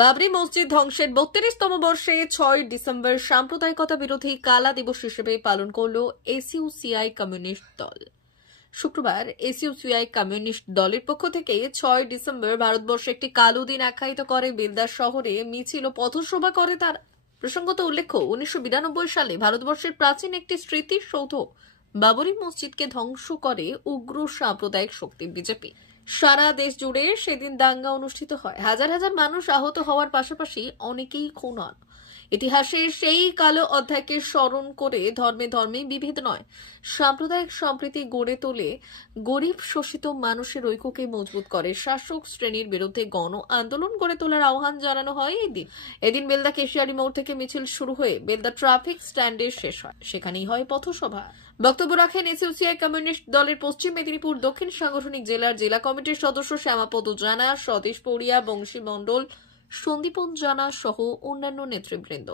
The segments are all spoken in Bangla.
বাবরি মসজিদ ধ্বংসের ৩২তম বর্ষে ৬ ডিসেম্বর সাম্প্রদায়িকতা বিরোধী কালা দিবস হিসেবে পালন করল এসইউসিআই কমিউনিস্ট দল। শুক্রবার এসইউসিআই কমিউনিস্ট দলের পক্ষ থেকে ৬ ডিসেম্বর ভারতবর্ষে একটি কালো দিন আখ্যায়িত করে বেলদা শহরে মিছিল ও পথসভা করে তারা। প্রসঙ্গত উল্লেখ্য, ১৯৯২ সালে ভারতবর্ষের প্রাচীন একটি স্মৃতিসৌধ বাবরি মসজিদকে ধ্বংস করে উগ্র সাম্প্রদায়িক শক্তি বিজেপি। সারা দেশ জুড়ে সেদিন দাঙ্গা অনুষ্ঠিত হয়। হাজার হাজার মানুষ আহত হওয়ার পাশাপাশি অনেকেই খুন হন। ইতিহাসের সেই কালো অধ্যায়কে স্মরণ করে ধর্মে ধর্মে বিভেদ নয়, সাম্প্রদায়িক সম্প্রীতি গড়ে তোলে, গরিব শোষিত মানুষের ঐক্যকে মজবুত করে, শাসক শ্রেণীর বিরুদ্ধে গণ আন্দোলন গড়ে তোলার আহ্বান জানানো হয়। এদিন বেলদা কেশিয়ারি মোড় থেকে মিছিল শুরু হয়ে বেলদা ট্রাফিক স্ট্যান্ডে শেষ হয়। সেখানেই হয় পথসভা। বক্তব্য রাখেন এসইউসিআই কমিউনিস্ট দলের পশ্চিম মেদিনীপুর দক্ষিণ সাংগঠনিক জেলার জেলা কমিটির সদস্য শ্যামাপদ জানা, স্বদেশ পড়িয়া, বংশী মণ্ডল, সন্দীপন জানা সহ অন্যান্য নেতৃবৃন্দ।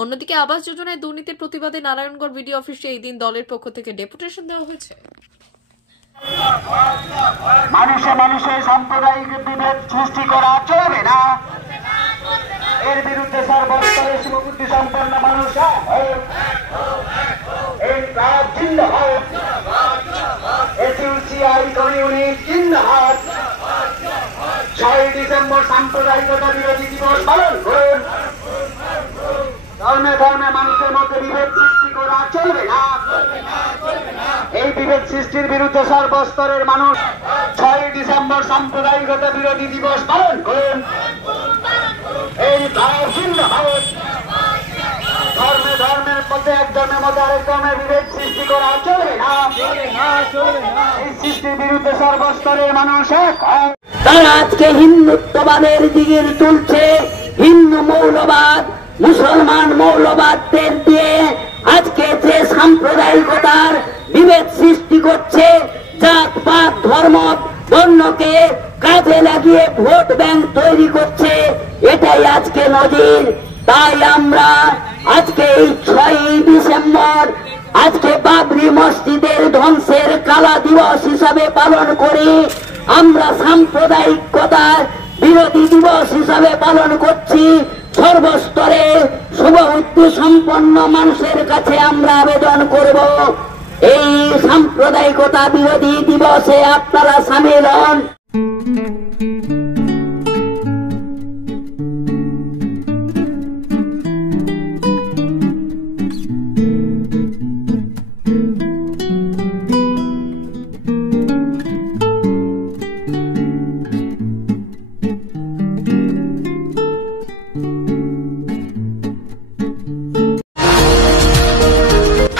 অন্যদিকে আবাস যোজনায় দুর্নীতির প্রতিবাদে নারায়ণগড় বিডিও অফিসে এই দিন দলের পক্ষ থেকে ডেপুটেশন দেওয়া হয়েছে। মানুষে মানুষে সাম্প্রদায়িক বিভেদ সৃষ্টি করা চলবে না। এর বিরুদ্ধে সর্বস্তরে শুভবুদ্ধি সম্পন্ন মানুষ এই কাজ জিন্দাবাদ, এসইউসিআই কমিউনিস্ট জিন্দাবাদ। ৬ ডিসেম্বর সাম্প্রদায়িকতা বিরোধী দিবস পালন করুন। ধর্মে ধর্মে মানুষের মধ্যে বিভেদ সৃষ্টি করা চলবে না। এই বিভেদ সৃষ্টির বিরুদ্ধে সর্বস্তরের মানুষ ৬ ডিসেম্বর সাম্প্রদায়িকতা বিরোধী দিবস পালন করুন। এই কাজ জিন্দাবাদ। ধর্মে ধর্মের মধ্যে এক ধর্মের মধ্যে আরেক ধর্মের বিভেদ সৃষ্টি করা চলবে না। এই সৃষ্টির বিরুদ্ধে সর্বস্তরের মানুষ এক হয়। তারা আজকে হিন্দুত্ববাদের দিকে তুলছে, হিন্দু মৌলবাদ, মুসলমান মৌলবাদদের দিয়ে আজকে যে সাম্প্রদায়িকতার বিভেদ সৃষ্টি করছে, জাত পাত ধর্ম বর্ণকে কাজে লাগিয়ে ভোট ব্যাংক তৈরি করছে, এটাই আজকে নজির। তাই আমরা আজকে এই ৬ ডিসেম্বর আজকে বাবরি মসজিদের ধ্বংসের কালা দিবস হিসাবে পালন করি। আমরা সাম্প্রদায়িকতার বিরোধী দিবস হিসাবে পালন করছি। সর্বস্তরে শুভবুদ্ধি সম্পন্ন মানুষের কাছে আমরা আবেদন করব, এই সাম্প্রদায়িকতা বিরোধী দিবসে আপনারা সামিল হন।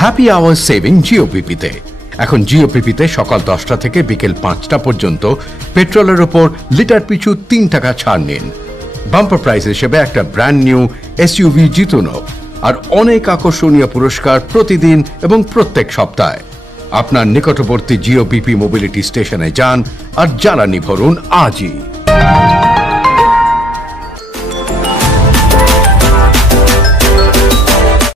হ্যাপি আওয়ার সেভিং জিওপিপিতে। এখন জিওপিপিতে সকাল 10টা থেকে বিকেল 5টা পর্যন্ত পেট্রোলের ওপর লিটার পিছু 3 টাকা ছাড় নিন। বাম্পার প্রাইস হিসেবে একটা ব্র্যান্ড নিউ এসইউভি জিতুন আর অনেক আকর্ষণীয় পুরস্কার প্রতিদিন এবং প্রত্যেক সপ্তাহে। আপনার নিকটবর্তী জিওপিপি মোবিলিটি স্টেশনে যান আর জ্বালানি ভরুন আজই।